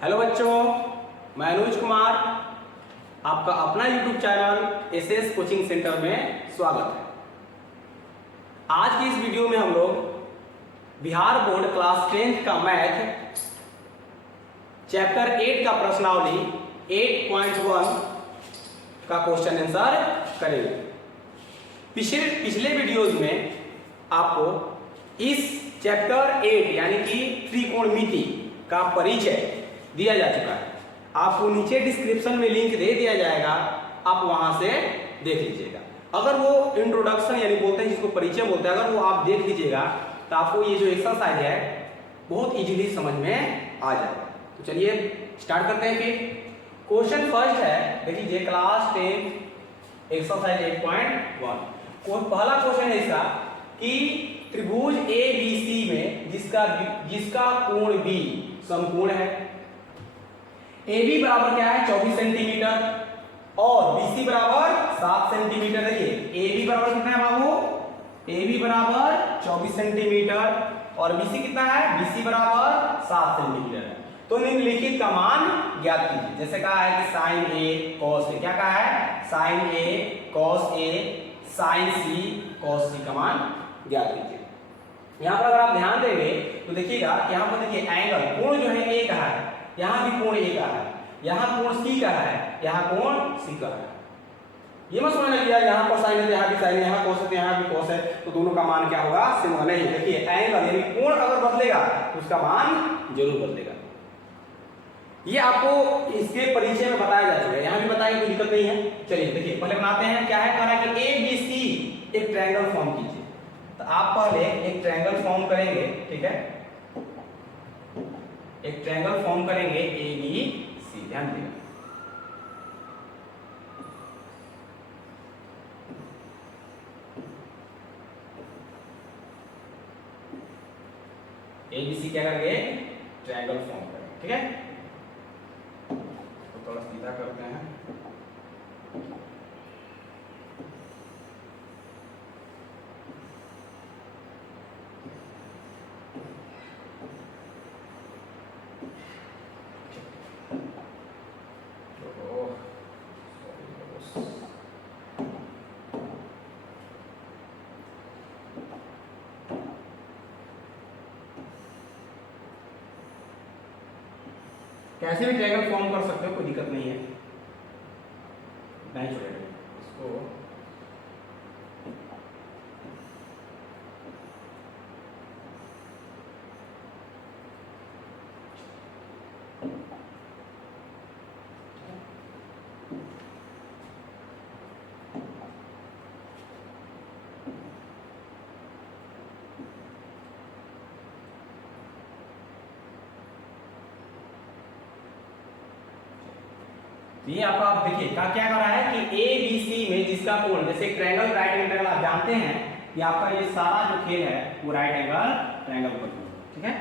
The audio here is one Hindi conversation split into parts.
हेलो बच्चों, मैं अनुज कुमार, आपका अपना YouTube channel SS coaching centre में स्वागत है। आज की इस वीडियो में हम लोग बिहार बोर्ड क्लास 10th का मैथ चैप्टर 8 का प्रश्नावली 8.1 का क्वेश्चन आंसर करेंगे। पिछले वीडियोज में आपको इस चैप्टर 8 यानी कि त्रिकोणमिति का परिचय दिया जा चुका है। आपको नीचे डिस्क्रिप्शन में लिंक दे दिया जाएगा, आप वहां से देख लीजिएगा। अगर वो इंट्रोडक्शन यानी बोलते हैं जिसको परिचय बोलते हैं, अगर वो आप देख लीजिएगा तो आपको ये जो एक्सरसाइज है बहुत इजीली समझ में आ जाएगा। तो चलिए स्टार्ट करते हैं। फिर क्वेश्चन फर्स्ट है, देखिए क्लास 10 एक्सरसाइज 8.1। पहला क्वेश्चन है इसका कि त्रिभुज ABC में जिसका कोण B समकोण है। AB बराबर क्या है 24 सेंटीमीटर और BC बराबर 7 सेंटीमीटर। देखिए AB बराबर कितना है बाबू, AB बराबर 24 सेंटीमीटर और BC कितना है, BC बराबर 7 सेंटीमीटर है। तो निम्नलिखित का मान ज्ञात कीजिए। जैसे कहा है कि साइन A cos A, क्या कहा है, sine A cos A sine C cos C का मान ज्ञात कीजिए। यहाँ पर अगर आप ध्यान देंगे तो देखिएगा, यहाँ पर देखिए एंगल कोण जो है A का है, यहाँ भी कोण A का है, यहाँ कोण C का है, यहाँ कोण C का है। ये मत समझना कि यार यहाँ पर साइन है, यहाँ भी साइन है, यहाँ cos है, यहाँ भी cos है, तो दोनों का मान क्या होगा, सेम होगा। नहीं, देखिए एंगल यानी कोण अगर बदलेगा तो उसका मान जरूर बदलेगा। ये आपको इसके परिचय में बताया जा चुका है, यहाँ भी बताया, कोई दिक्कत नहीं है। चलिए देखिए पहले बनाते हैं। क्या है, कह रहा है कि ABC एक ट्रायंगल फॉर्म कीजिए। तो आप पहले एक ट्रायंगल फॉर्म करेंगे, ठीक है, एक ट्रायंगल फॉर्म करेंगे ABC। ध्यान दीजिएगा, ABC क्या करेंगे, ट्रायंगल फॉर्म करेंगे, ठीक है। तो थोड़ा सीधा करते हैं। कैसे भी ट्रायंगल फॉर्म कर सकते हो, कोई दिक्कत नहीं है, नहीं छोड़ेगा इसको। ये आपका आप देखिए क्या कर रहा है कि ABC में जिसका कोण, जैसे ट्रायंगल राइट एंगल आप जानते हैं कि आपका ये सारा जो खेल है वो राइट एंगल ट्रायंगल पर, ठीक है।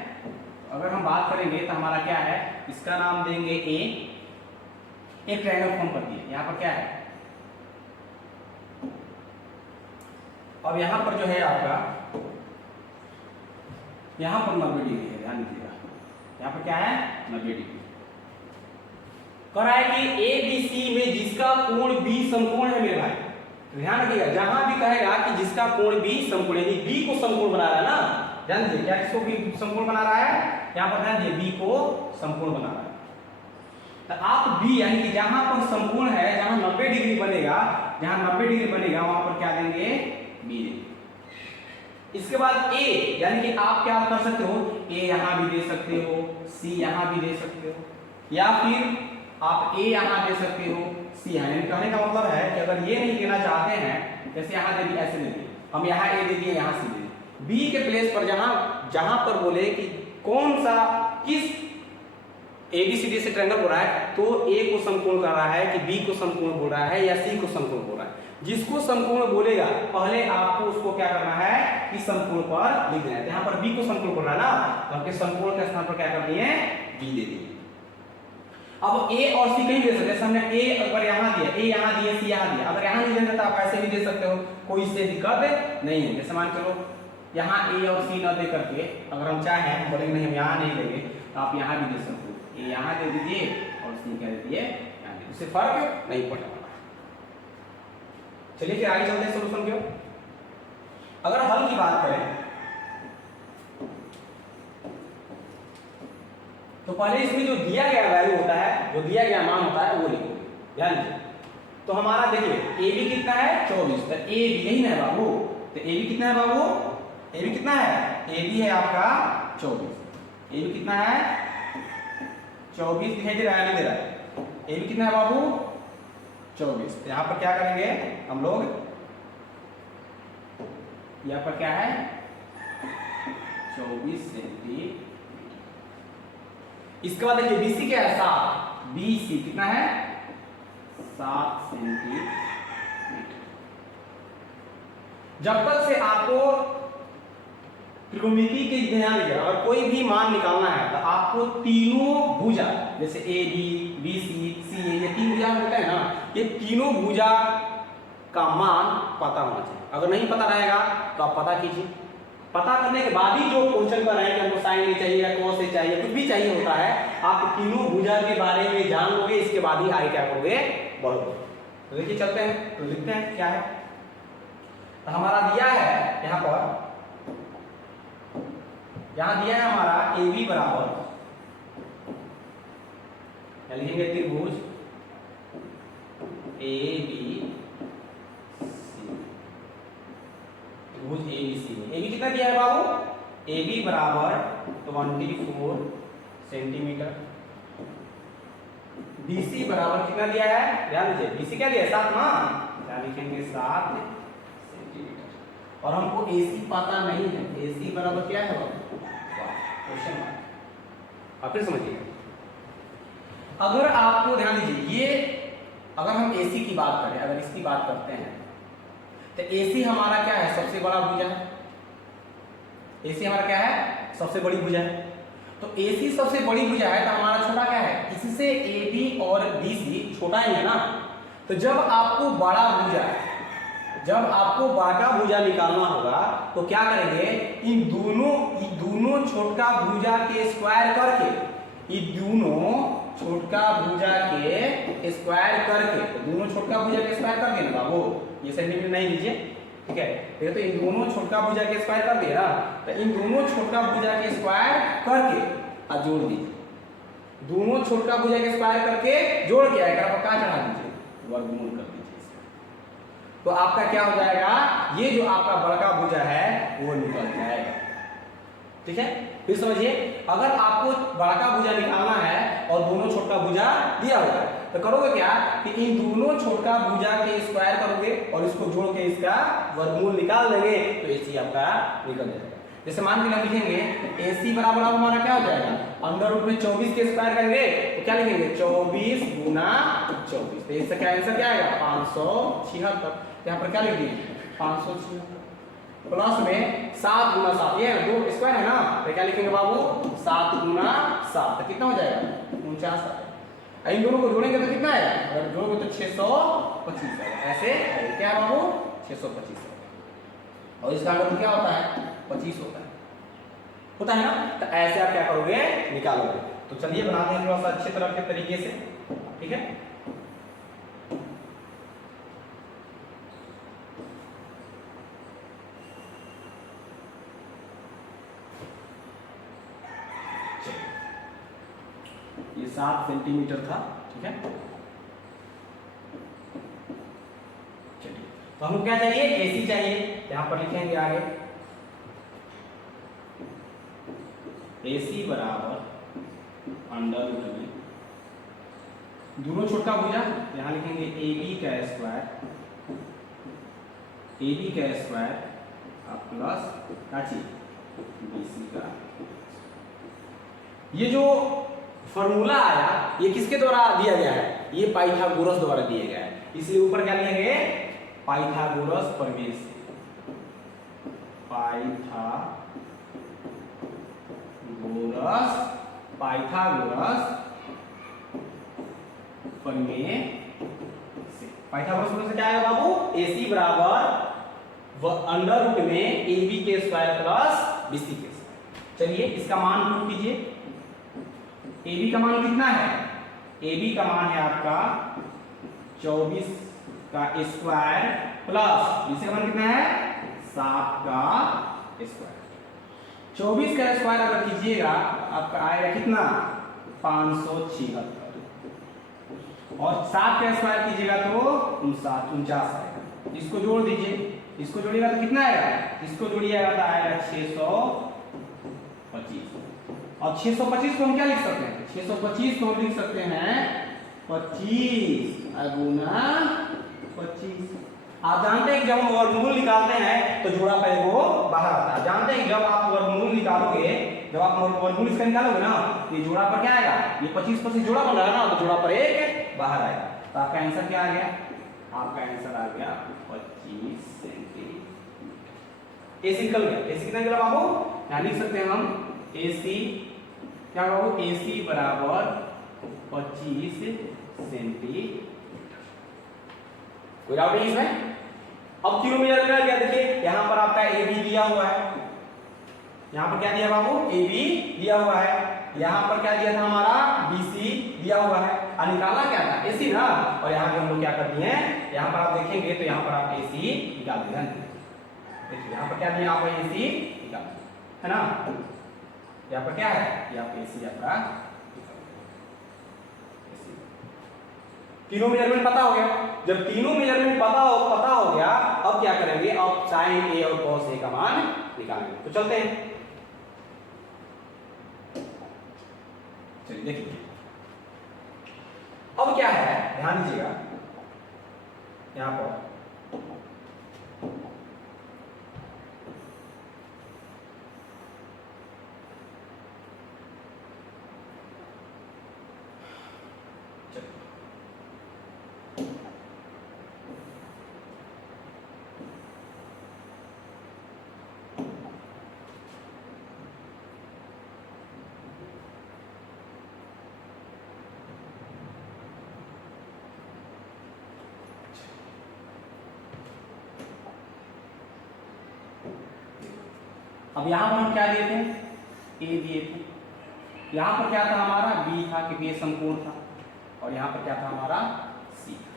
अगर हम बात करेंगे तो हमारा क्या है, इसका नाम देंगे A। एक ट्रायंगल फॉर्म कर दिए। यहाँ पर क्या है, अब यहाँ पर जो है आपका, यहाँ पर 90 डिग्री है, ध्यान दीजिएगा। यहाँ पर क्या है, 90 डिग्री। कह रहा है कि ABC में जिसका कोण B समकोण है मेरे भाई। ध्यान रखिएगा, जहां भी कहेगा कि जिसका कोण B समकोण है, B को समकोण बना रहा है ना, ध्यान दीजिए, क्या इसको B समकोण बना रहा है, यहाँ पर ध्यान दीजिए B को समकोण बना रहा है। तो आप B यानी कि जहां पर समकोण है, जहां 90 डिग्री बनेगा, जहां 90 डिग्री बनेगा वहां पर क्या देंगे, B देंगे। इसके बाद A यानी कि आप क्या कर सकते हो, A यहां भी दे सकते हो, C यहां भी दे सकते हो, या फिर आप A यहाँ दे सकते हो, C यहाँ। कहने का मतलब है कि अगर ये नहीं देना चाहते हैं, जैसे यहाँ दे दिए, ऐसे दे दिए, हम यहाँ A दे दिए, यहाँ C दे दिए, B के प्लेस पर जहां पर बोले कि कौन सा किस ABCD से ट्रायंगल हो रहा है, तो A को समकोण कर रहा है कि B को समकोण बोल रहा है या C को समकोण बोल रहा है। जिसको समकोण बोलेगा पहले आपको उसको क्या करना है कि समकोण पर लिख देना है। यहाँ पर B को समकोण बोल रहा है ना, तो आपके समकोण के स्थान पर क्या करनी है, B दे दी। अब A और C कहीं दे सकते हैं। हमने A अगर यहाँ दिया, A यहाँ दिया, C यहाँ दिया, अगर यहाँ नहीं देना तो आप ऐसे भी दे सकते हो, कोई इससे दिक्कत नहीं है। जैसे मान चलो यहाँ A और C न दे करके अगर हम चाहें, हम बोलेंगे नहीं हम यहाँ नहीं देंगे, तो आप यहाँ भी दे सकते हो। ए यहाँ दे दीजिए और सी क्या दे दीजिए यहाँ दे, उससे फर्क नहीं पड़ने वाला। चलिए फिर आगे चलते हैं सोल्यूशन की ओर। अगर हल की बात करें तो पहले इसमें जो दिया गया वैल्यू होता है, जो दिया गया मान होता है वो लिखोगे, ध्यान दीजिए। तो हमारा देखिए ए बी कितना है 24, तो ए बी यही ना है बाबू, तो ए बी कितना है बाबू, ए बी कितना है, ए बी है आपका 24, ए बी कितना है 24 दिखाई दे रहा है नहीं दे रहा है, ए बी कितना है बाबू 24। तो यहाँ पर क्या करेंगे हम लोग, यहाँ पर क्या है 24 सेंटीमीटर। इसके बाद देखिए बीसी क्या है 7, बीसी कितना है 7 सेंटीमीटर। जब तक से आपको त्रिकोणमिति के ध्यान दिया और कोई भी मान निकालना है तो आपको तीनों भुजा जैसे ए बी बी सी सी ए, ये तीन भुजा होता है ना, ये तीनों भुजा का मान पता होना चाहिए। अगर नहीं पता रहेगा तो आप पता कीजिए, पता करने के बाद ही जो क्वेश्चन कर रहे हैं कि हमको साइन नहीं चाहिए या कॉस नहीं चाहिए, कुछ भी चाहिए होता है, आप तीनों भुजा के बारे में जान लोगे, इसके बाद ही आगे क्या करोगे बढ़ोगे। तो देखिए चलते हैं, तो लिखते हैं क्या है। तो हमारा दिया है यहाँ पर, यहाँ दिया है हमारा ए बी बराबर, लिखेंगे त्रिभुज ए बी त्रिभुज ए बी सी में ए बी कितना दिया है बाबू, ए बी बराबर 24 सेंटीमीटर, बी सी बराबर कितना दिया है, ध्यान दीजिए बी सी क्या दिया है 7 ना, क्या लिखेंगे 7 सेंटीमीटर। और हमको ए सी पता नहीं है, ए सी बराबर क्या है बाबू क्वेश्चन मार्क। आप फिर समझिए, अगर आपको ध्यान दीजिए ये अगर हम एसी की बात करें, अगर इसकी बात करते हैं तो एसी हमारा क्या है सबसे बड़ा भुजा है, एसी हमारा क्या है सबसे बड़ी भुजा है। तो एसी सबसे बड़ी भुजा है तो हमारा छोटा क्या है, इससे ए बी और बी सी छोटा ही है ना। तो जब आपको बड़ा भुजा, जब आपको बड़ा भुजा निकालना होगा तो क्या करेंगे, इन दोनों छोटा भुजा के स्क्वायर करके, इन दोनों छोटा भुजा के स्क्वायर करके, तो दोनों छोटा भुजा के स्क्वायर करके ना बाबू, ये सेंटीमीटर नहीं लीजिए ठीक है, तो इन दोनों छोटा भुजा के स्क्वायर कर दिया ना, तो इन दोनों छोटा भुजा के स्क्वायर करके और जोड़ दीजिए, दोनों छोटा भुजा के स्क्वायर करके जोड़ के आएगा पर कहाँ चढ़ा दीजिए, वर्गमूल कर दीजिए। तो आपका क्या हो जाएगा, ये जो आपका बड़ा भुजा है वो निकल जाएगा। ठीक है, फिर समझिए, अगर आपको बड़ा भुजा निकालना है और दोनों छोटा भुजा दिया हुआ है तो करोगे क्या कि इन दोनों छोटा भुजा के स्क्वायर करोगे और इसको जोड़ के इसका वर्गमूल निकाल देंगे तो एसी आपका निकल जाएगा। जैसे मान के लिखेंगे एसी बराबर हमारा क्या हो जाएगा, अंडर रूट में 24 के स्क्वायर करेंगे तो क्या लिखेंगे 24 गुना 24, तो इसका क्या आंसर क्या आएगा 576। यहाँ पर क्या लिख दिए 576 प्लस में 7 गुना 7, ये है 2 स्क्वायर है ना, तो क्या लिखेंगे बाबू 7 गुना 7, तो कितना हो जाएगा 49। इन दोनों को जोड़ेंगे तो कितना आएगा, अगर जोड़ोगे तो 625 आएगा, ऐसे क्या है बाबू 625 और इसका अंडर क्या होता है 25 होता है ना। तो ऐसे आप क्या करोगे निकालोगे। तो चलिए बनाते हैं थोड़ा सा अच्छे तरह के तरीके से, ठीक है। ये 7 सेंटीमीटर था, ठीक है। चलिए तो हमको क्या चाहिए, एसी चाहिए, यहां पर लिखेंगे आगे एसी बराबर अंडर रूट में दोनों छोटा भुजा, यहां लिखेंगे ए बी का स्क्वायर प्लस काची बी सी का। ये जो फॉर्मूला आया ये किसके द्वारा दिया गया है, ये पाइथागोरस द्वारा दिया गया है, इसलिए ऊपर क्या लिखेंगे पाइथागोरस प्रमेय से, पाइथागोरस प्रमेय से। पाइथागोरस प्रमेय से क्या आएगा बाबू, एसी बराबर अंडर रूट में ए बी के स्क्वायर प्लस बी सी के स्क्वायर। चलिए इसका मान प्रूव कीजिए। ए बी का मान कितना है, ए बी का मान है आपका 24 का स्क्वायर प्लस बी सी का मान कितना है 7 का स्क्वायर। 24 का स्क्वायर अगर कीजिएगा आपका आएगा कितना 576 और 7 का स्क्वायर कीजिएगा तो 49 आएगा। इसको जोड़ दीजिए, इसको जोड़िएगा तो कितना आएगा, इसको जोड़िएगा तो आएगा 625 और 625 को हम क्या लिख सकते हैं, 625 को हम लिख सकते हैं 25 गुना 25। आप जानते हैं कि जब हम वर्गमूल निकालते हैं तो जोड़ा पहले वो बाहर आता है। जानते हैं कि जब आप वर्गमूल निकालोगे, जब आप वर्गमूल इसका निकालोगे ना ये जोड़ा पर क्या आएगा, ये 25 जोड़ा बन रहा है ना, तो जोड़ा पर एक बाहर आएगा। तो आपका आंसर क्या आ गया, आपका आंसर आ गया 25 सेंटीमीटर। एसी निकल गया। एसी कितना निकला बाबू, यहाँ लिख सकते हैं हम एसी क्या बाबू, एसी बराबर 25 सेंटीमीटर। कोई डाउट नहीं इसमें। अब किलोमीटर का क्या, देखिए यहाँ पर आपका ए बी दिया हुआ है, यहाँ पर क्या दिया बाबू ए बी दिया हुआ है, यहाँ पर क्या दिया था हमारा बी सी दिया हुआ है, और निकालना क्या था ए सी ना। और यहाँ पे हम लोग क्या करते हैं, यहाँ पर आप देखेंगे तो यहाँ पर आप ए सी निकाल दिया, देखिए यहाँ पर क्या दिया आप ए सी निकाल है ना, यहाँ पर क्या है यहाँ पे ए सी आपका तीनों मेजरमेंट पता हो गया। जब तीनों मेजरमेंट पता हो गया, अब क्या करेंगे, अब साइन ए और कॉस ए का मान निकालेंगे। तो चलते हैं, चलिए देखिए अब क्या है, ध्यान दीजिएगा यहां पर अब यहां पर हम क्या दिए थे, ए दिए थे, यहां पर क्या था हमारा बी था क्योंकि ये समकोण था, और यहां पर क्या था हमारा सी था।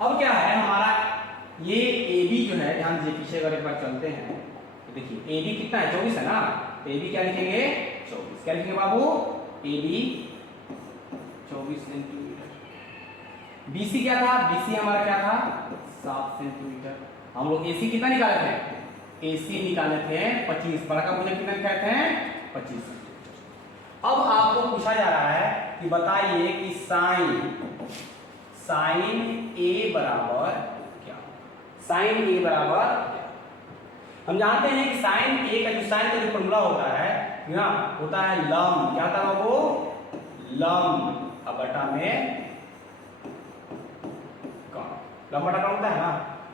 अब क्या है हमारा ये ए बी जो है, ध्यान दीजिए पीछे अगर एक बार चलते हैं तो देखिए ए बी कितना है 24 है ना, तो ए बी क्या लिखेंगे 24, क्या लिखेंगे बाबू A B 24 centimetre. B C क्या था, बी सी हमारा क्या था 7 सेंटीमीटर। हम लोग ए सी कितना निकाले थे, AC निकाले थे 25, बड़ा का भुजा कितना निकाले थे 25। अब आपको पूछा जा रहा है कि बताइए कि साइन A बराबर क्या, साइन A बराबर क्या। हम जानते हैं कि साइन A का जो साइन का जो फॉर्मूला होता है ना, होता है लंब, क्या था वो लंब अब बटा में कौन, लंब बटा कौन होता है ना।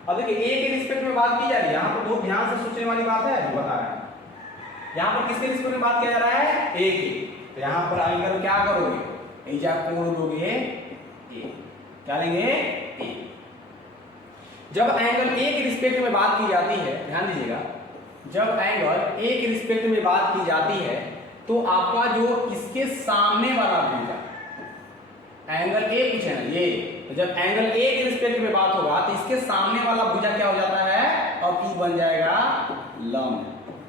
अब देखिए ए के रिस्पेक्ट में बात की जा रही है, यहाँ पर बहुत ध्यान से सोचने वाली बात है जो बता रहा है। यहाँ पर किसके रिस्पेक्ट में बात किया जा रहा है ए की, तो यहाँ पर एंगल क्या करोगे, एजा कोण लोगे ए, क्या लेंगे ए। जब एंगल ए के रिस्पेक्ट में बात की जाती है, ध्यान दीजिएगा, जब एंगल ए के रिस्पेक्ट में बात की जाती है तो आपका जो इसके सामने वाला भुजा, एंगल ए पूछे ना ये, तो जब एंगल ए के रिस्पेक्ट में बात होगा तो इसके सामने वाला भुजा क्या हो जाता है, अब ई बन जाएगा लंब।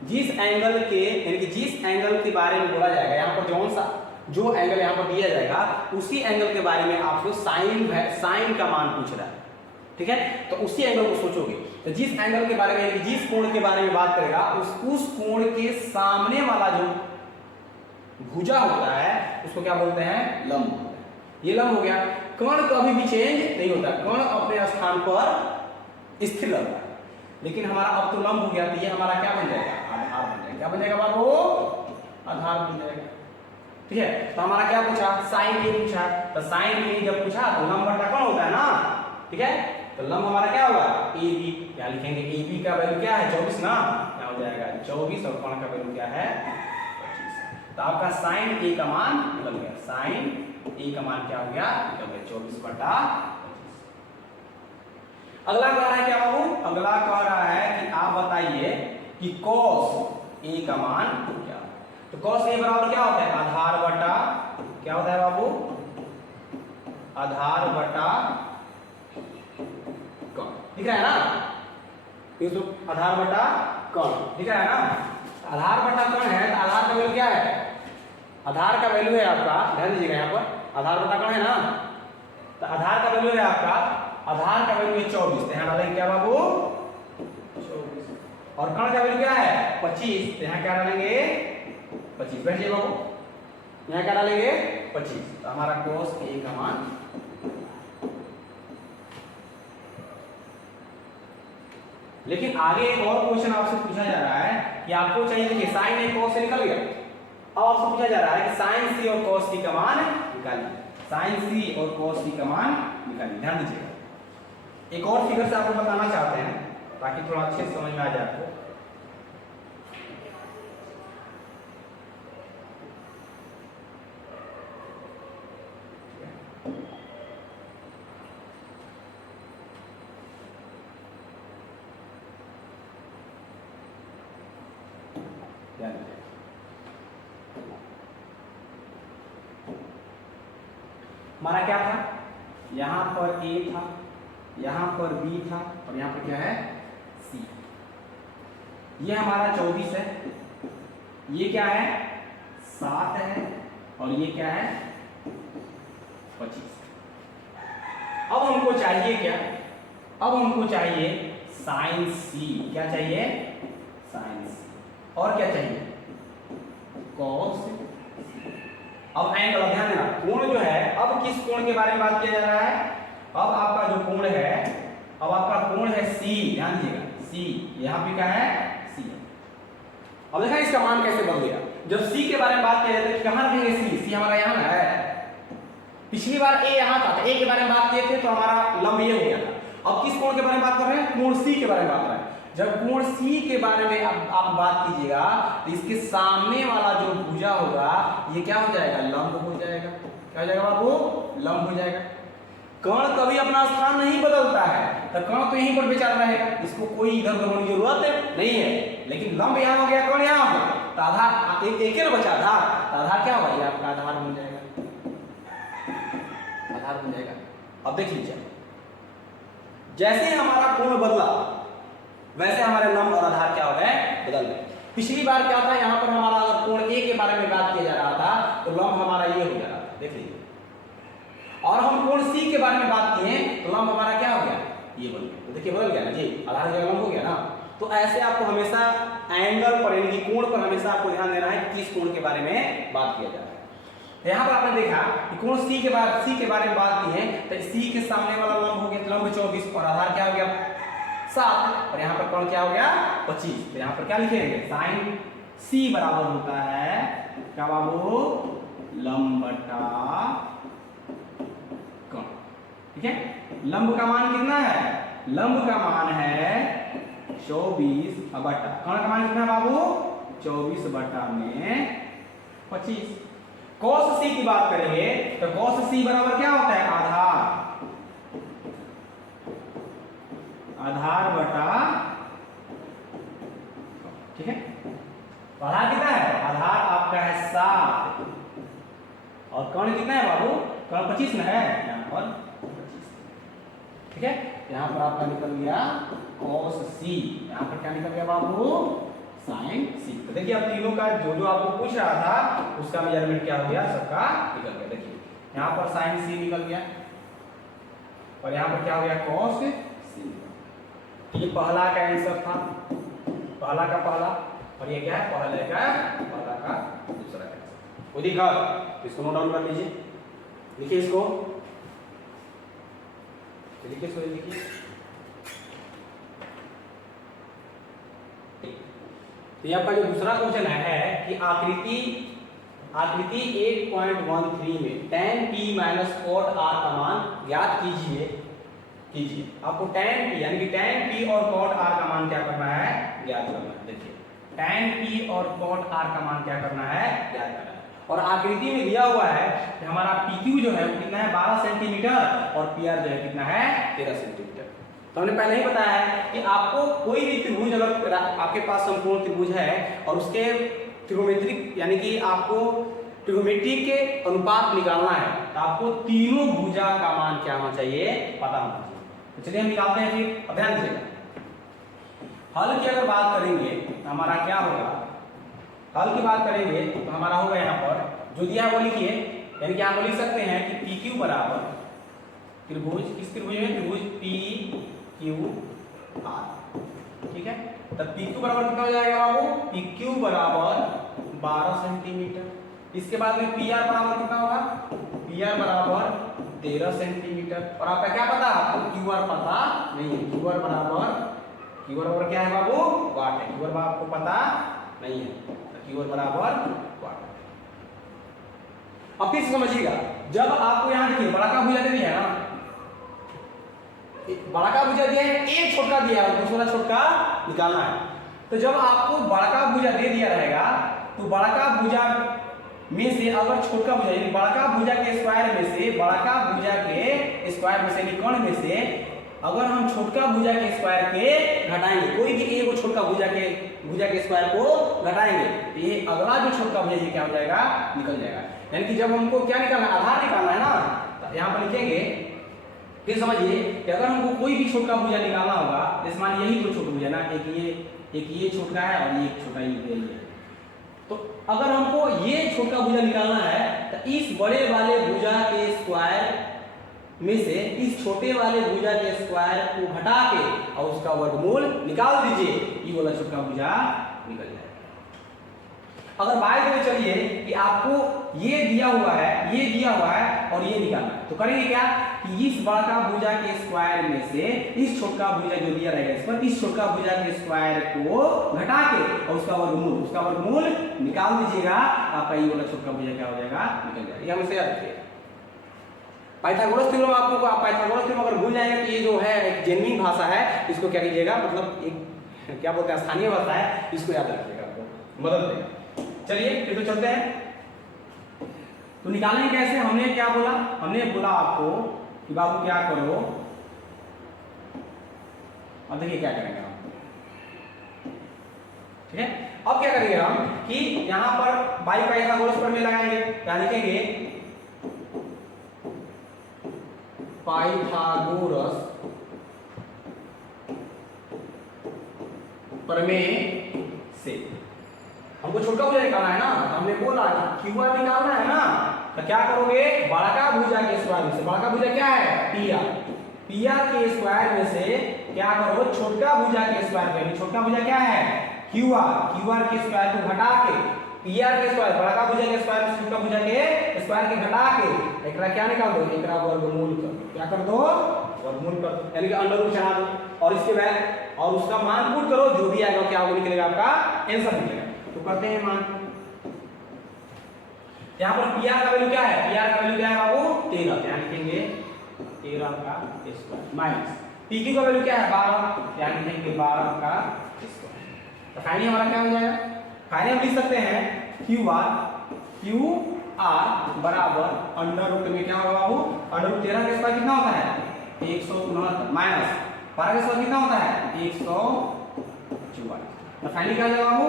जिस एंगल के यानी कि जिस एंगल के बारे में बोला जाएगा, यहाँ पर कौन सा जो एंगल यहाँ पर दिया जाएगा उसी एंगल के बारे में आपको साइन का मान पूछ रहा है, ठीक है। तो उसी एंगल को सोचोगे, तो जिस एंगल के बारे में यानी जिस कोण के बारे में बात करेगा उस कोण के सामने वाला जो भुजा होता है उसको क्या बोलते हैं लंब। ये लंब हो गया। कर्ण कभी भी चेंज नहीं होता, कर्ण अपने स्थान पर स्थिर रहता है, लेकिन हमारा अब तो लंब हो गया, तो ये हमारा क्या बन जाएगा आधार बन जाएगा। क्या बन जाएगा बाबू, आधार बन जाएगा, ठीक है। तो हमारा क्या पूछा, साइन ए पूछा, तो साइन ए जब पूछा तो लंब बटा कौन होता है ना, ठीक है। तो लंब हमारा क्या होगा ए बी, क्या लिखेंगे ए बी का वैल्यू क्या है 24 ना, क्या हो जाएगा 24 और कर्ण का वैल्यू क्या है 25। तो आपका साइन ए का मान निकल गया, साइन ए का मान क्या हो गया 24 बटा 25। अगला कह रहा है क्या बाबू, अगला कह रहा है कि आप बताइए कि cos ए का मान क्या। तो cos A बराबर क्या होता है, आधार बटा, क्या होता है बाबू, आधार बटा कर्ण, दिख रहा है ना, तो आधार बटा कर्ण दिख रहा है ना। आधार बटा कर्ण है तो आधार का वैल्यू क्या है, आधार का वैल्यू है आपका, ध्यान दीजिएगा यहाँ पर आधार बटा कर्ण है ना, तो आधार का वैल्यू है आपका, आधार का वैल्यू है 24, तो यहाँ डालेंगे क्या बाबू 24, और कर्ण का वैल्यू क्या है 25, तो यहाँ क्या डालेंगे 25, बैठिए बाबू, यहाँ क्या डालेंगे 25, तो हमारा cos A का मान, लेकिन आगे एक और क्वेश्चन आपसे पूछा जा रहा है कि आपको चाहिए, देखिए sin A cos A निकल गया, अब आपसे पूछा जा रहा है कि sin C और cos C का मान निकालिए, sin C और cos C का मान निकालिए। ध्यान दीजिएगा, एक और फिगर से आपको बताना चाहते हैं ताकि थोड़ा अच्छे से समझ में आ जाए आपको। हमारा क्या था, यहां पर A था, यहां पर B था, और यहां पर क्या है C। ये हमारा 24 है, ये क्या है 7 है, और ये क्या है 25। अब हमको चाहिए क्या, अब हमको चाहिए sin C, क्या चाहिए sin C, और क्या चाहिए cos। अब एंगल, ध्यान देना, कोण जो है, अब किस कोण के बारे में बात किया जा रहा है, अब आपका जो कोण है, अब आपका कोण है C, ध्यान दीजिएगा C, यहाँ पे क्या है C। अब देखा इसका मान कैसे बदल गया, जब C के बारे में बात किया जाता है कहां रखेंगे C हमारा यहाँ है, पिछली बार A यहाँ था, A के बारे में बात किए थे तो हमारा लंब ये हो गया था। अब किस कोण के बारे में बात कर रहे हैं, कोण C के बारे में बात कर रहे हैं। जब कोण C के बारे में अब आप बात कीजिएगा तो इसके सामने वाला जो भुजा होगा ये क्या हो जाएगा, लंब हो जाएगा, क्या हो जाएगा बाबू, लंब हो जाएगा। कर्ण कभी अपना स्थान नहीं बदलता है, तो कर्ण तो यहीं पर बेचारा रहेगा, इसको कोई इधर उधर होने की जरूरत नहीं है, लेकिन लंब यहाँ हो गया, कर्ण यहाँ हो गया, तो आधार एक ही बचा आधार, तो आधार क्या होगा, ये आपका आधार बन जाएगा, आधार बन जाएगा। अब देख लीजिए, जैसे हमारा कोण बदला वैसे हमारे लंब और आधार क्या हो गए, बदल गए। पिछली बार क्या था, यहाँ पर हमारा अगर कोण A के बारे में बात किया जा रहा था तो लंब हमारा ये हो जा रहा था, देख लीजिए, और हम कोण C के बारे में बात किए तो लंब हमारा क्या हो गया, ये बन गया, तो देखिए बदल गया ना जी, आधार जगह लंब हो गया ना। तो ऐसे आपको हमेशा एंगल पर यानी कोण पर हमेशा आपको ध्यान देना है किस कोण के बारे में बात किया जा रहा है। यहाँ पर आपने देखा कि कोण C के बारे में बात की है, तो C के सामने वाला लंब हो गया, लंब 24 और आधार क्या हो गया 7, और यहाँ पर कौन क्या हो गया 25, तो यहाँ पर क्या लिखेंगे sin C बराबर होता है क्या बाबू, लंब बटा कर्ण, ठीक है। लंब का मान कितना है, लंब का मान है 24 बटा, कर्ण का मान कितना है बाबू 24 बटा में 25। cos C की बात करेंगे तो cos C बराबर क्या होता है, आधार बटा, ठीक है। तो आधार कितना है, आधार आपका है 7, और कर्ण कितना है बाबू, कर्ण 25 में है, यहाँ पर 25, ठीक है। यहाँ पर आपका निकल गया cos C, यहाँ पर क्या निकल गया बाबू sin C। तो देखिए अब तीनों का जो आपको पूछ रहा था उसका मेजरमेंट क्या हो गया, सबका निकल गया। देखिए यहाँ पर sin C निकल गया, और यहाँ पर क्या हो गया cos C। ये पहला का आंसर था, पहला का पहला, और ये क्या है पहला का दूसरा का आंसर। वो दिखा, इसको नोट डाउन कर लीजिए, लिखिए इसको, लिखिए इसको, लिखिए। तो ये आपका जो दूसरा क्वेश्चन है कि आकृति 8.13 में tan p minus cot r का मान ज्ञात कीजिए। आपको tan p यानी कि tan p और cot r का मान क्या करना है, ज्ञात करना है। देखिए tan p और cot r का मान क्या करना है, ज्ञात करना है। और आकृति में दिया हुआ है कि हमारा PQ जो है वो कितना है 12 सेंटीमीटर, और PR जो है कितना है 13 सेंटीमीटर। तो हमने पहले ही बताया है कि आपको कोई भी त्रिभुज, अगर आपके पास समकोण त्रिभुज है और उसके ट्रिगोमेट्रिक यानी कि आपको ट्रिगोमेट्री के अनुपात निकालना है तो आपको तीनों भुजा का मान क्या होना चाहिए, पता होना चाहिए। तो चलिए हम निकालते हैं फिर। अब ध्यान दीजिएगा, हल की अगर बात करेंगे तो हमारा क्या होगा, हल की बात करेंगे तो हमारा होगा यहाँ पर जो दिया है वो लिखिए, यानी कि आप लिख सकते हैं कि पी क्यू बराबर त्रिभुज, किस त्रिभुज में, त्रिभुज पी क्यू आर, ठीक है। तब पी क्यू बराबर कितना हो जाएगा बाबू, पी क्यू बराबर 12 सेंटीमीटर। इसके बाद में पी आर बराबर कितना होगा, पी आर बराबर 13 सेंटीमीटर। और आपका क्या पता, आपको क्यू आर पता नहीं है, क्यू आर बराबर क्या है बाबू, वाट है। क्यू आर आपको पता नहीं है, तो क्यू आर बराबर वाट। अब फिर से समझिएगा, जब आपको यहाँ देखिए बड़ा का भुजा दे दिया है ना, बड़ा का भुजा दिया है, एक छोटा दिया है, दूसरा छोटा निकालना है। तो जब आपको बड़ा का भुजा दे दिया रहेगा तो बड़ा का भुजा में से अगर छोटा भुजा, यानी बड़ा का भुजा के स्क्वायर में से, बड़ा का भुजा के स्क्वायर में से, निकर्ण में से अगर हम छोटका भुजा के स्क्वायर के घटाएंगे, कोई भी एक छोटका भुजा के स्क्वायर को घटाएंगे तो ये अगला जो छोटका भुजा ये क्या हो जाएगा, निकल जाएगा। यानी कि जब हमको क्या निकालना है, आधार निकालना है ना, तो यहाँ पर लिखेंगे, फिर समझिए कि अगर हमको कोई भी छोटका भुजा निकालना होगा, जैसे मान यही दो छोटे भुजा ना, एक ये छोटा है और ये एक छोटा ही है, तो अगर हमको ये छोटा भुजा निकालना है तो इस बड़े वाले भुजा के स्क्वायर में से इस छोटे वाले भुजा के स्क्वायर को घटा के और उसका वर्गमूल निकाल दीजिए, ये वाला छोटा भुजा निकल जाएगा। अगर बाय द वे चलिए कि आपको ये दिया हुआ है, ये दिया हुआ है और ये निकालना है, तो करेंगे क्या कि इस बड़ा भुजा के स्क्वायर में से इस छोटा भुजा जो दिया रहेगा इस पर, इस छोटा भुजा के स्क्वायर को घटा के और उसका वर्गमूल निकाल दीजिएगा, आपका ये वाला छोटा भुजा क्या हो जाएगा, निकल जाएगा। ये हमें याद रखिए। पाइथागोरस थ्योरम आपको, आप पाइथागोरस थ्योरम अगर भूल जाएंगे तो ये जो है एक जेन्युइन भाषा है, इसको क्या कीजिएगा, मतलब एक क्या बोलते हैं स्थानीय भाषा है, इसको याद रखिएगा, आपको मदद देगा। चलिए फिर तो चलते हैं। तो निकालेंगे कैसे, हमने क्या बोला, हमने बोला आपको कि बाबू क्या करो, अब देखिए क्या करेंगे हम, ठीक है। अब क्या करेंगे हम कि यहां पर बाई पाइथागोरस प्रमेय लगाएंगे, क्या लिखेंगे, पाइथागोरस प्रमेय से हमको छोटा भुजा निकालना है ना, तो हमने बोला कि क्यू आर निकालना है ना, तो क्या करोगे, बड़ा का भुजा के स्क्वायर में से, बड़ा का भुजा क्या है, पी आर, पी आर के स्क्वायर में से क्या करो, छोटा भुजा के स्क्वायर में, छोटा भुजा क्या है, क्यू आर के स्क्वायर को घटा के, पी आर के स्क्वायर, बड़ा का भुजा के स्क्वायर में छोटा भुजा के स्क्वायर के घटा के एकरा क्या निकाल दो, एकरा वर्गमूल कर दो, क्या कर दो, वर्गमूल कर दो, यानी कि अंडर रूट चढ़ा दो और इसके बाद और उसका मान पुट करो, जो भी आएगा क्या निकलेगा, आपका आंसर निकलेगा। तो करते हैं मान, यहाँ पर पी आर का वैल्यू क्या है, पी आर का वैल्यू क्या है बाबू, 13, यहाँ लिखेंगे 13 का स्क्वायर माइनस पी क्यू का वैल्यू क्या है, 12, यहाँ लिखेंगे 12 का स्क्वायर। तो फाइनली हमारा क्या हो जाएगा, फाइनली हम लिख सकते हैं क्यू आर बराबर अंडर रूट में क्या होगा बाबू, अंडर रूट 13 का स्क्वायर कितना होता है, 169 माइनस 12 का स्क्वायर कितना होता है, 144। तो फाइनली क्या हो जाएगा बाबू,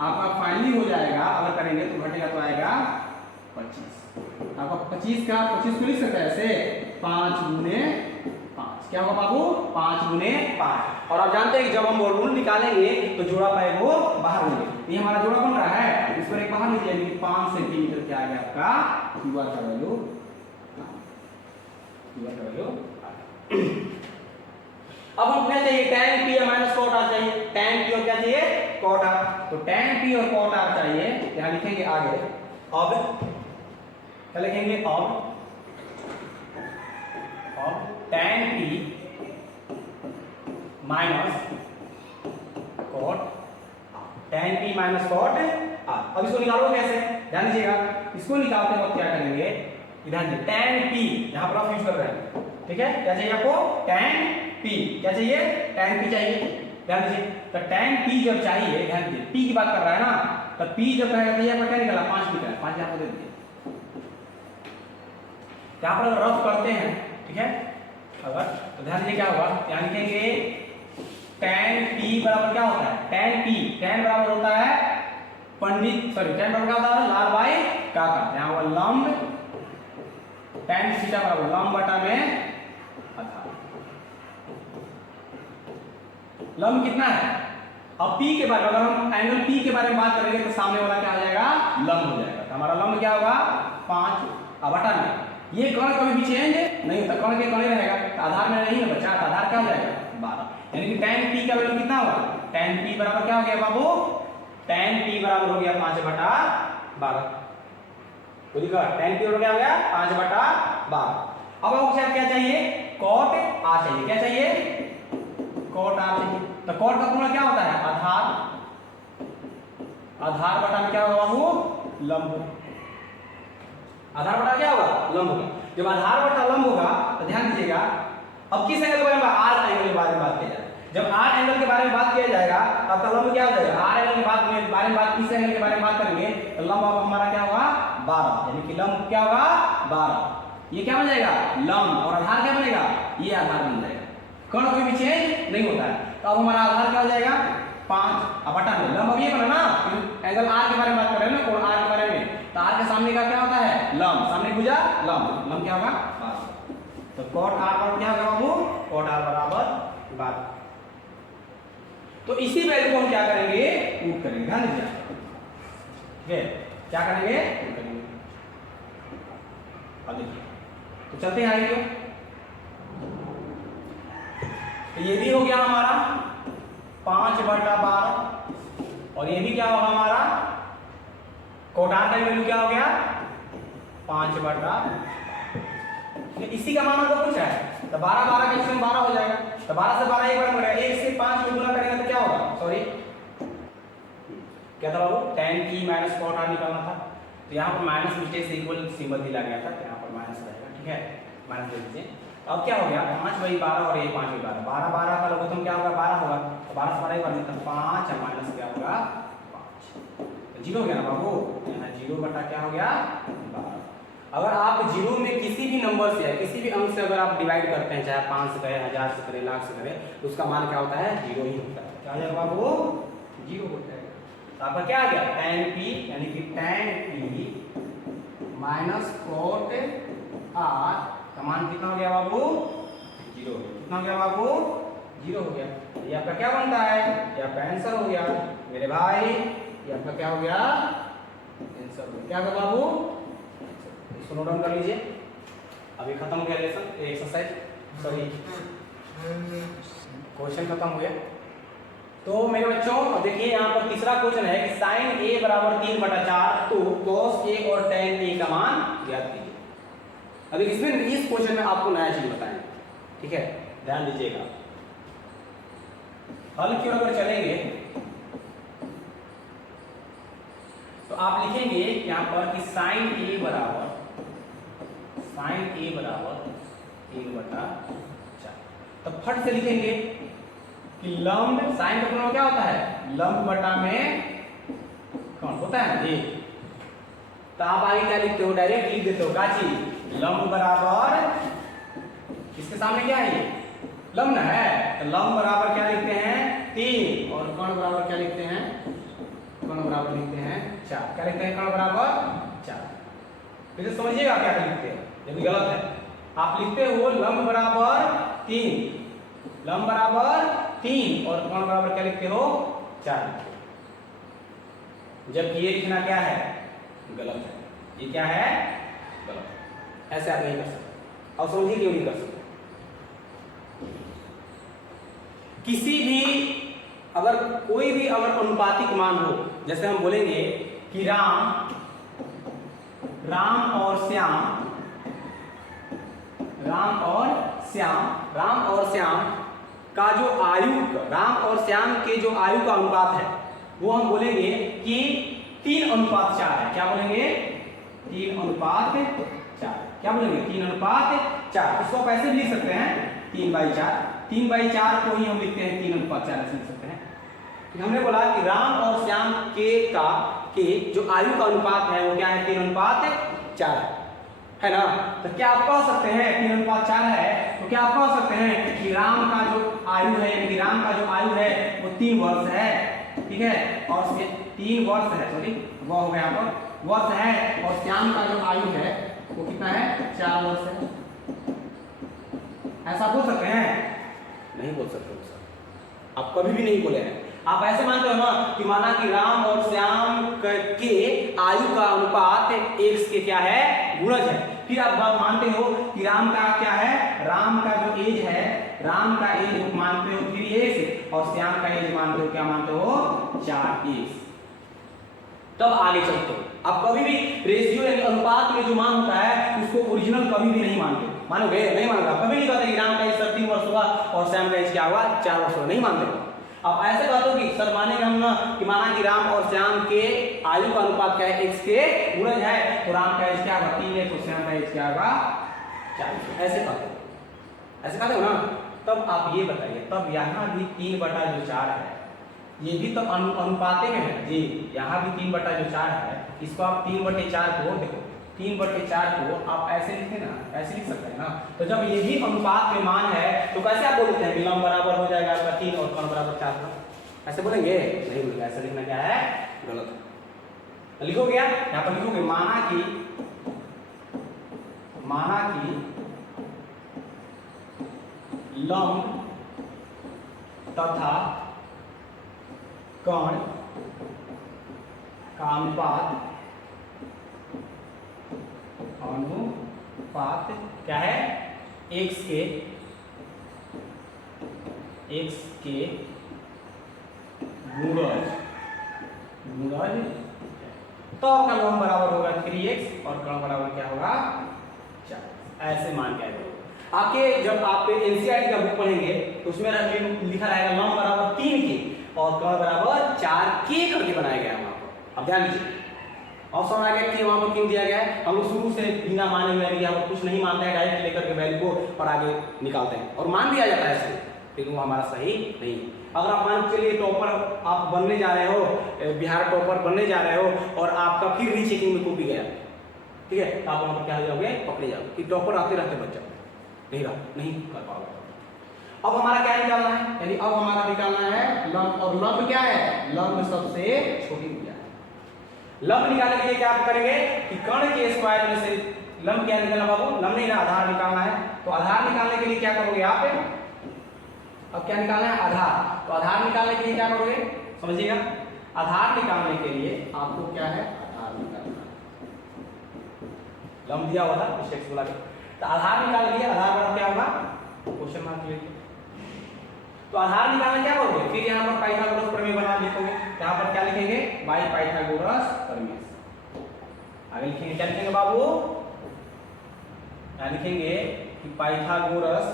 आपका फाइनली हो जाएगा, अगर करेंगे तो घटेगा तो आएगा 25। आपका 25 का 25 को लिख सकते हैं ऐसे 5 गुने 5, क्या होगा बाबू, 5 गुने 5। और आप जानते हैं कि जब हम वर्गमूल निकालेंगे तो जोड़ा पाए वो बाहर होंगे, ये हमारा जोड़ा बन रहा है, इस पर एक बाहर लीजिए, 5 सेंटीमीटर क्या आ गया आपका क्यू आर का वैल्यू, अब हम क्या चाहिए, tan p minus cot r चाहिए, tan p और क्या चाहिए, cot r, तो tan p और cot r चाहिए, यहां लिखेंगे आगे, अब क्या लिखेंगे, अब tan p minus cot r, tan p minus cot r। अब इसको निकालो कैसे, ध्यान दीजिएगा, इसको निकालते वक्त क्या करेंगे, ध्यान दीजिए, tan p यहां पर आप यूज कर रहे हैं, ठीक है, क्या चाहिए आपको, tan p, क्या चाहिए, tan p चाहिए, ध्यान दीजिए। तो tan p जब चाहिए, ध्यान दीजिए, p की बात कर रहा है ना, तो p जब कहेगा तो यहाँ पर क्या निकला, 5 निकला, 5 यहाँ पर दे दिए, यहाँ पर अगर रफ करते हैं, ठीक है, अगर तो ध्यान दीजिए क्या होगा, यहाँ लिखेंगे tan p बराबर क्या होता है, tan p, tan बराबर होता है पंडित सॉरी tan बराबर क्या होता है लाल बाई काका, यहाँ हुआ लंब tan थीटा बराबर लंब बटा में आधार। लंब कितना है? अब P के बारे में अगर हम एंगल P के बारे में बात करेंगे तो सामने वाला क्या हो जाएगा लंब हो जाएगा। तो हमारा लंब क्या होगा 5 बटा में। ये कण कभी भी चेंज नहीं होता, कण के कण ही रहेगा, तो आधार में नहीं है बचा, तो आधार क्या हो जाएगा 12। यानी कि tan P का वैल्यू कितना होगा? tan P बराबर क्या हो गया बाबू? tan P बराबर हो गया 5 बटा 12। तो लिखा tan P बराबर क्या हो गया 5 बटा 12। अब आपको क्या चाहिए? cot r चाहिए। क्या चाहिए? cot r चाहिए। तो cot का फॉर्मूला क्या होता है? आधार, आधार बटा में क्या होगा बाबू लंब। आधार बटा क्या होगा लंब होगा। जब आधार बटा लंब होगा तो ध्यान दीजिएगा, अब किस एंगल के बारे में? आर एंगल के बारे में बात किया जाएगा। जब आर एंगल के बारे में बात किया जाएगा तब का लंब क्या हो जाएगा? आर एंगल के बारे में बात इस एंगल के बारे में बात करेंगे तो लंब अब हमारा क्या होगा 12, यानी कि लंब क्या होगा 12। ये क्या बन जाएगा लंब, और आधार क्या बनेगा? ये आधार बन जाएगा। कण कोई भी चेंज नहीं होता है। तो अब हमारा आधार क्या हो जाएगा 5 बटा में लंब। अब ये बना ना एंगल आर के बारे में बात कर रहे हैं ना, कोण आर के बारे में, तो आर के सामने का क्या होता है लंब, सामने भुजा लंब, लंब क्या होगा 12। तो cot r बराबर क्या होगा बाबू? cot r बराबर 12। तो इसी वैल्यू को हम क्या करेंगे पुट करेंगे, ध्यान दीजिए। ठीक है, क्या करेंगे पुट करेंगे। अब देखिए तो चलते हैं आगे। तो ये भी हो गया हमारा 5 बटा 12, और ये भी क्या होगा हमारा cot r का वैल्यू क्या हो गया 5 बटा। इसी का मान हमको पूछा है, तो 12 12 का इसमें 12 हो जाएगा, तो 12 से 12 एक बार बढ़ेगा, 1 से 5 में गुना करेंगे तो क्या होगा, सॉरी क्या था बाबू tan p minus cot r निकालना था। तो यहाँ पर माइनस मिस्टेक से इक्वल सिंबल दिया गया था, तो यहाँ पर माइनस रहेगा। ठीक है, माइनस दे दीजिए। अब क्या हो गया 5/12 और ये 5/12, 12 12 का लघुत्तम क्या होगा 12 होगा, तो 12 से 12 एक बार देता 5 और माइनस क्या होगा 5, तो 0 हो गया ना बाबू, यहाँ 0 बटा क्या हो गया 12। अगर आप 0 में किसी भी नंबर से या किसी भी अंक से अगर आप डिवाइड करते हैं, चाहे 5 से करें, 1000 से करें, लाख से करें, तो उसका मान क्या होता है 0 ही होता है। क्या हो जाएगा बाबू 0 होता है। तो आपका क्या आ गया tan p, यानी कि tan p minus cot r का मान कितना हो गया बाबू 0 हो गया। कितना हो गया बाबू 0 हो गया। ये आपका क्या बनता है, ये आपका आंसर हो गया मेरे भाई, ये आपका क्या हो गया आंसर हो गया। क्या होगा बाबू, इसको नोट डाउन कर लीजिए। अभी खत्म हो गया लेसन एक्सरसाइज, सॉरी क्वेश्चन खत्म हो गया। तो मेरे बच्चों अब देखिए यहाँ पर तीसरा क्वेश्चन है कि sin a बराबर 3/4, तो cos a और tan a का मान ज्ञात कीजिए। अभी इसमें इस क्वेश्चन में आपको नया चीज बताएंगे, ठीक है, ध्यान दीजिएगा। हल की ओर अगर चलेंगे तो आप लिखेंगे यहाँ पर कि sin a बराबर 3/4, तो फट से लिखेंगे कि लंब, साइन का फॉर्मूला क्या होता है लंब बटा में कौन होता है जी। तो आप आगे क्या लिखते हो, डायरेक्ट लिख देते हो क्या चीज, लंब बराबर इसके सामने क्या है ये लंब ना है, तो लंब बराबर क्या लिखते हैं 3, और कर्ण बराबर क्या लिखते हैं, कर्ण बराबर लिखते हैं 4। क्या लिखते हैं कर्ण बराबर 4। फिर समझिएगा क्या लिखते हैं, यदि गलत है आप लिखते हो लंब बराबर 3, लंब बराबर 3 और कोण बराबर क्या लिखते हो 4, जबकि ये लिखना क्या है गलत है, ये क्या है गलत है। ऐसे आप नहीं कर सकते। और समझिए क्यों नहीं कर सकते, किसी भी अगर कोई भी अगर अनुपातिक मान हो, जैसे हम बोलेंगे कि राम और श्याम का जो आयु, राम और श्याम के जो आयु का अनुपात है वो हम बोलेंगे कि 3:4 है। क्या बोलेंगे 3:4। क्या बोलेंगे 3:4। इसको आप ऐसे भी लिख सकते हैं 3/4, 3/4 को ही हम लिखते हैं 3:4 ऐसे लिख सकते हैं। तो हमने बोला कि राम और श्याम के जो आयु का अनुपात है वो क्या है 3:4 है ना। तो क्या आप कह सकते हैं 3:4 है, तो क्या आप कह सकते हैं कि राम का जो आयु है, यानी कि राम का जो आयु है वो 3 वर्ष है, ठीक है, और 3 वर्ष है, सॉरी वह हो गया यहाँ पर वर्ष है, और श्याम का जो आयु है वो कितना है 4 वर्ष है। ऐसा बोल सकते हैं? नहीं बोल सकते सर, आप कभी भी नहीं बोले हैं। आप ऐसे मानते हो ना कि माना कि राम और श्याम के आयु का अनुपात x के क्या है गुणज है, फिर आप बात मानते हो कि राम का क्या है, राम का जो एज है, राम का एज मानते हो 3x और श्याम का एज मानते हो क्या मानते हो 4x। तब आगे चलते हो आप कभी भी रेशियो यानी अनुपात में जो मान होता है उसको ओरिजिनल कभी भी नहीं मानते, मानोगे? नहीं मानोगे, कभी नहीं कहते कि राम का एज 3 वर्ष होगा और श्याम का एज क्या होगा 4 वर्ष होगा, नहीं मानते हो। आप ऐसे कहते हो कि सर मानेंगे हम ना कि माना कि राम और श्याम के आयु का अनुपात क्या है x के गुणज है, तो राम का एज क्या होगा 3 है तो श्याम का एज क्या होगा 4। ऐसे कहते हो, ऐसे कहते हो ना। तब आप ये बताइए, तब यहाँ भी 3/4 है, ये भी तो अनुपाते में है जी, यहाँ भी 3/4 है, इसको आप 3/4 को देखो, 3/4 को आप ऐसे लिखे ना, ऐसे लिख सकते हैं ना। तो जब ये भी अनुपात में मान है तो कैसे आप बोलते हैं कि लंब बराबर हो जाएगा आपका 3 और कर्ण बराबर 4 का? ऐसे बोलेंगे? नहीं बोलेंगे, ऐसा लिखना क्या है गलत। लिखोगे क्या यहाँ पर, लिखोगे माना कि लंब तथा कर्ण का अनुपात क्या है x के गुणज तो आपका लंब बराबर होगा 3x और कर्ण बराबर क्या होगा 4। ऐसे मान के आएगा आपके, जब आप एनसीईआरटी का बुक पढ़ेंगे तो उसमें लिखा रहेगा लंब बराबर 3 के और कर्ण बराबर 4 के करके बनाया गया है वहां पर। अब ध्यान दीजिए, ऑप्शन आ गया कि वहां पर क्यों दिया गया है, हम लोग शुरू से बिना माने हुए यहाँ पर कुछ नहीं मानते हैं, डायरेक्ट लेकर के वैल्यू को और आगे निकालते हैं और मान दिया जाता है ऐसे, लेकिन वो हमारा सही नहीं। अगर आप मान के चलिए टॉपर आप बनने जा रहे हो, बिहार टॉपर बनने जा रहे हो और आपका फिर रीचेकिंग में कॉपी गया, ठीक है, तो आप वहां पर क्या हो जाओगे, पकड़े जाओगे कि टॉपर आते रहते बच्चा नहीं कर पाओगे। अब हमारा क्या निकालना है, यानी अब हमारा निकालना है लंब, और लंब क्या है, लंब सबसे छोटी भुजा है। लंब निकालने के लिए क्या आप करेंगे कि कर्ण के स्क्वायर में से लंब क्या निकालना बाबू, लंब नहीं ना आधार निकालना है, तो आधार निकालने के लिए क्या करोगे आप, अब क्या निकालना है आधार, तो आधार निकालने के लिए क्या करोगे समझिएगा, आधार निकालने के लिए आपको क्या है आधार निकालना है, लंब दिया हुआ था मिस्टेक्स बोला के, तो आधार निकाल लिए, आधार बराबर क्या होगा क्वेश्चन मार्क लेके, तो आधार निकालना क्या करोगे, फिर यहाँ पर पाइथागोरस प्रमेय बना लिखोगे, यहाँ पर क्या लिखेंगे बाई पाइथागोरस प्रमेय, आगे लिखेंगे क्या लिखेंगे बाबू, क्या लिखेंगे कि पाइथागोरस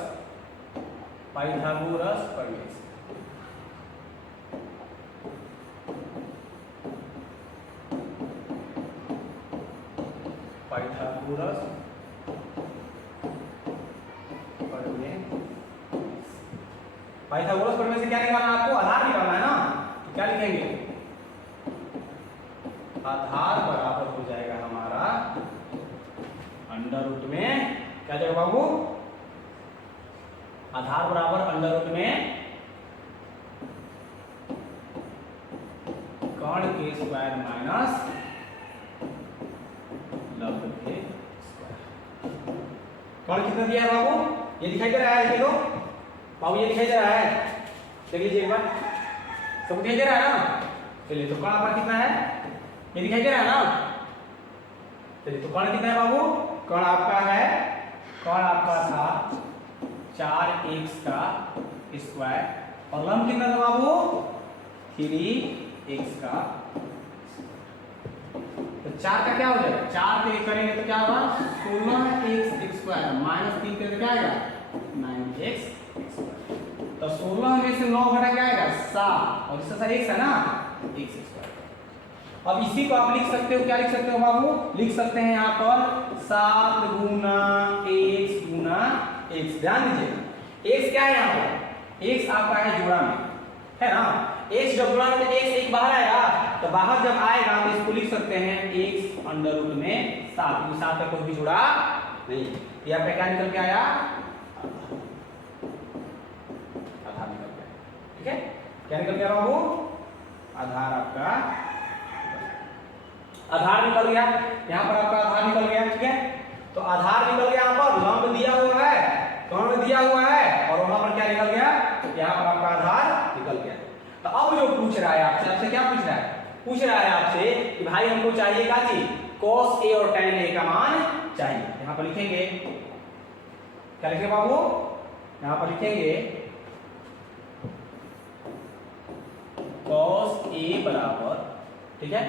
प्रमेय, पाइथागोरस पाइथागोरस प्रमेय से क्या निकालना है आपको, आधार निकालना है ना, तो क्या लिखेंगे आधार बराबर हो जाएगा हमारा अंडर रूट में क्या जाएगा बाबू, आधार बराबर अंडर रूट में कर्ण के स्क्वायर माइनस लंब के स्क्वायर। कर्ण कितना दिया है बाबू, ये दिखाई दे रहा है, देखो बाबू ये दिखाई दे रहा है, देख लीजिए एक बार, सब दिखाई दे रहा है ना, चलिए तो कर्ण आपका कितना है, ये दिखाई दे रहा है ना, चलिए तो कर्ण कितना है बाबू, कर्ण आपका है, कर्ण आपका था 4x का स्क्वायर और लंब कितना था बाबू 3x का, तो 4 का क्या हो जाएगा, 4 पे करेंगे तो क्या होगा 16x स्क्वायर माइनस 3 पे क्या आएगा 9x, तो 16 में से 9 घटा क्या आएगा 7 और इसका x है ना x स्क्वायर। अब इसी को आप लिख सकते हो, क्या लिख सकते हो बाबू, लिख सकते हैं यहाँ पर 7 गुना x, ध्यान दीजिए x क्या है यहाँ पर, x आपका है जोड़ा में है ना, x जब जोड़ा में x एक बाहर आएगा, तो बाहर जब आएगा तो इसको लिख सकते हैं x अंडर रूट में 7, क्योंकि 7 का कोई भी जोड़ा नहीं, यहाँ पे क्या निकल के आया आधार निकल के आया, ठीक है, क्या निकल के आया बाबू आधार आपका आधार निकल गया, यहाँ पर आपका आधार निकल गया, ठीक है। तो आधार निकल गया, यहाँ पर लंब दिया हुआ है, कौन दिया हुआ है, और वहां पर क्या निकल गया, यहाँ पर आपका आधार निकल गया। तो अब जो पूछ रहा है आपसे क्या पूछ रहा है, पूछ रहा है आपसे कि भाई हमको चाहिए क्या चीज, cos a और tan a का मान चाहिए। यहाँ पर लिखेंगे, क्या लिखेंगे बाबू, यहाँ पर लिखेंगे cos a बराबर, ठीक है,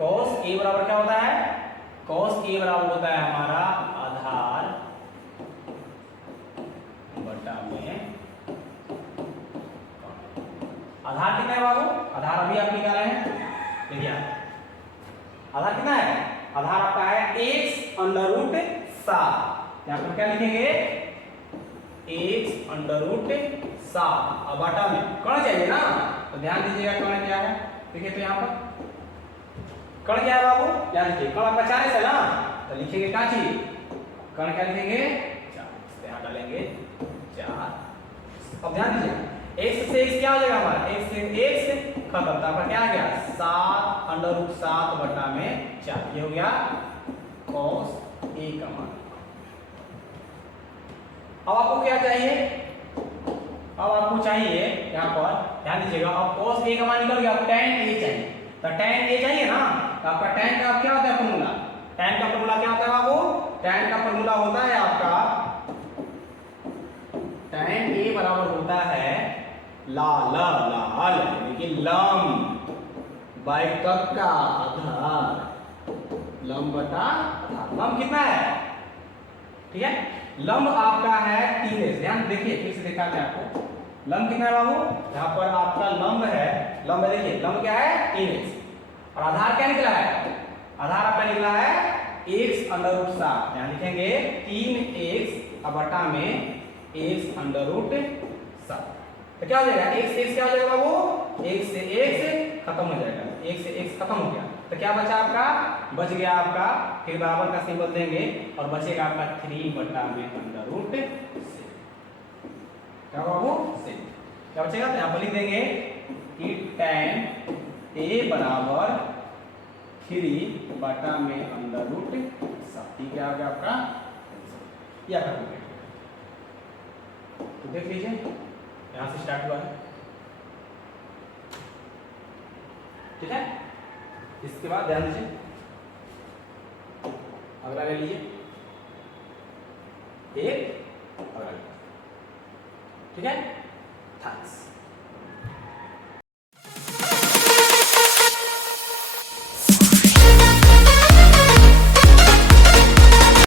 cos a बराबर क्या होता है, cos a बराबर होता है हमारा आधार बटा में, आधार कितना है बाबू, आधार अभी आप निकाले हैं, देखिए आधार कितना है, आधार आपका है x अंडर रूट 7, यहाँ पर क्या लिखेंगे x अंडर रूट 7 और बटा में कर्ण चाहिए ना, तो ध्यान दीजिएगा कर्ण क्या है, देखिए तो यहाँ पर कर्ण क्या है बाबू, ध्यान दीजिए कर्ण आपका 4 है ना, तो लिखेंगे क्या चीज, कर्ण क्या लिखेंगे 4, यहाँ डालेंगे 4। अब ध्यान दीजिए x से x क्या हो जाएगा हमारा, x से x खत्म, तो आपका क्या आ गया 7 अंडर रूट 7 बटा में 4, ये हो गया cos a का मान। अब आपको क्या चाहिए, अब आपको चाहिए यहाँ पर ध्यान दीजिएगा, अब cos a का मान निकल गया, अब tan a चाहिए, तो tan a चाहिए ना, तो आपका tan का क्या होता है फॉर्मूला, tan का फॉर्मूला क्या होता है बाबू, tan का फॉर्मूला होता है आपका, tan a बराबर होता है लाल यानी कि लंब बाई का आधार, लंब बटा आधार, लंब कितना है, ठीक है, लंब आपका है 3s, ध्यान देखिए फिर से दिखाते हैं आपको, लंब कितना है बाबू, यहाँ पर आपका लंब है, लंब देखिए लंब क्या है 3s, और आधार क्या निकला है, आधार आपका निकला है x अंडर रूट 7, यहाँ लिखेंगे 3x बटा में x अंडर रूट 7, तो क्या हो जाएगा x क्या हो जाएगा बाबू, x से x खत्म हो जाएगा, x से x खत्म हो गया, तो क्या बचा आपका, बच गया आपका, फिर बराबर का सिंबल देंगे और बचेगा आपका 3 बटा में अंडर रूट 6, क्या बाबू 6, क्या बचेगा, तो यहाँ पर लिख देंगे कि tan a बराबर 3 बटा में अंडर रूट 7, ठीक है आ गया आपका या कर, तो देख लीजिए यहां से स्टार्ट हुआ है, ठीक है। इसके बाद ध्यान दीजिए अगला ले लीजिए, एक अगला, ठीक है।